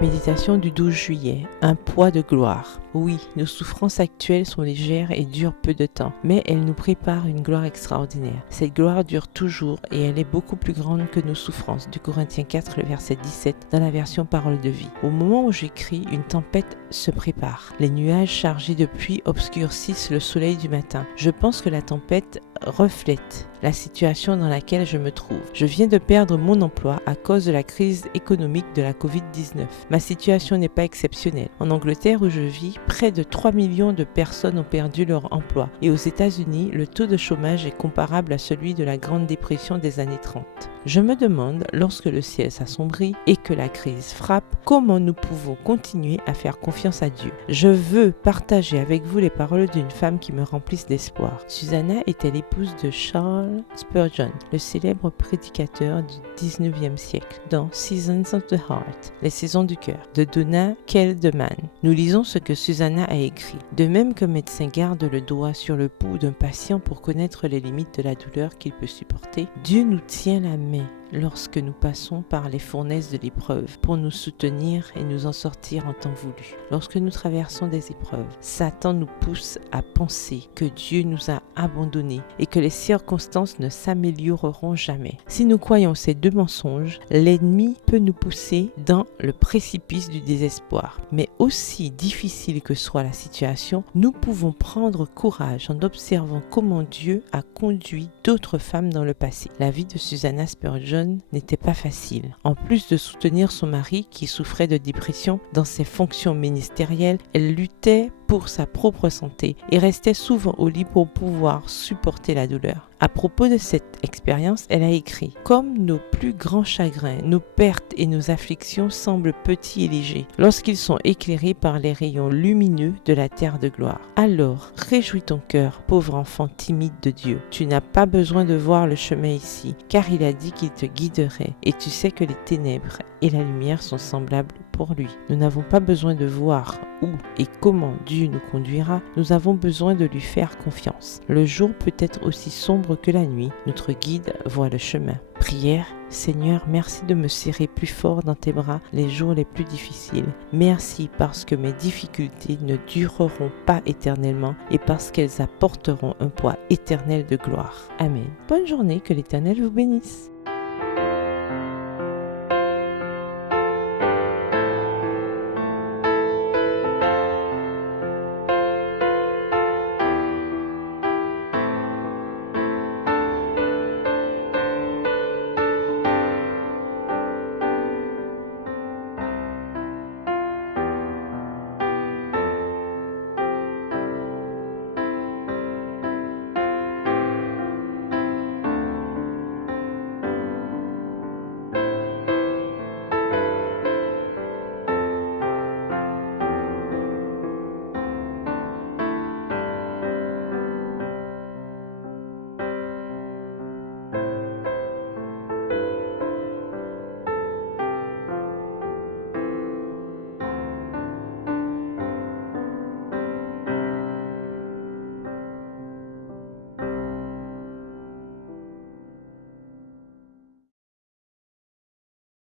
Méditation du 12 juillet. Un poids de gloire. Oui, nos souffrances actuelles sont légères et durent peu de temps, mais elles nous préparent une gloire extraordinaire. Cette gloire dure toujours et elle est beaucoup plus grande que nos souffrances. Du Corinthiens 4, le verset 17, dans la version Parole de vie. Au moment où j'écris, une tempête se prépare. Les nuages chargés de pluie obscurcissent le soleil du matin. Je pense que la tempête reflète la situation dans laquelle je me trouve. Je viens de perdre mon emploi à cause de la crise économique de la Covid-19. Ma situation n'est pas exceptionnelle. En Angleterre où je vis, près de 3 millions de personnes ont perdu leur emploi et aux États-Unis, le taux de chômage est comparable à celui de la Grande Dépression des années 30. Je me demande, lorsque le ciel s'assombrit et que la crise frappe, comment nous pouvons continuer à faire confiance à Dieu. Je veux partager avec vous les paroles d'une femme qui me remplissent d'espoir. Susanna était l'épouse de Charles Spurgeon, le célèbre prédicateur du 19e siècle, dans Seasons of the Heart, les saisons du cœur, de Donna Kelderman. Nous lisons ce que Susanna a écrit. De même qu'un médecin garde le doigt sur le pouls d'un patient pour connaître les limites de la douleur qu'il peut supporter, Dieu nous tient la main lorsque nous passons par les fournaises de l'épreuve pour nous soutenir et nous en sortir en temps voulu. Lorsque nous traversons des épreuves, Satan nous pousse à penser que Dieu nous a abandonnés et que les circonstances ne s'amélioreront jamais. Si nous croyons ces deux mensonges, l'ennemi peut nous pousser dans le précipice du désespoir. Mais aussi difficile que soit la situation, nous pouvons prendre courage en observant comment Dieu a conduit d'autres femmes dans le passé. La vie de Susanna Spurgeon n'était pas facile. En plus de soutenir son mari qui souffrait de dépression dans ses fonctions ministérielles, elle luttait pour sa propre santé et restait souvent au lit pour pouvoir supporter la douleur. À propos de cette expérience, elle a écrit « Comme nos plus grands chagrins, nos pertes et nos afflictions semblent petits et légers lorsqu'ils sont éclairés par les rayons lumineux de la terre de gloire. Alors, réjouis ton cœur, pauvre enfant timide de Dieu. Tu n'as pas besoin de voir le chemin ici, car il a dit qu'il te guiderait et tu sais que les ténèbres et la lumière sont semblables pour lui. Nous n'avons pas besoin de voir où et comment Dieu nous conduira, nous avons besoin de lui faire confiance. Le jour peut être aussi sombre que la nuit, notre guide voit le chemin. Prière. Seigneur, merci de me serrer plus fort dans tes bras les jours les plus difficiles. Merci parce que mes difficultés ne dureront pas éternellement et parce qu'elles apporteront un poids éternel de gloire. Amen. Bonne journée, que l'Éternel vous bénisse.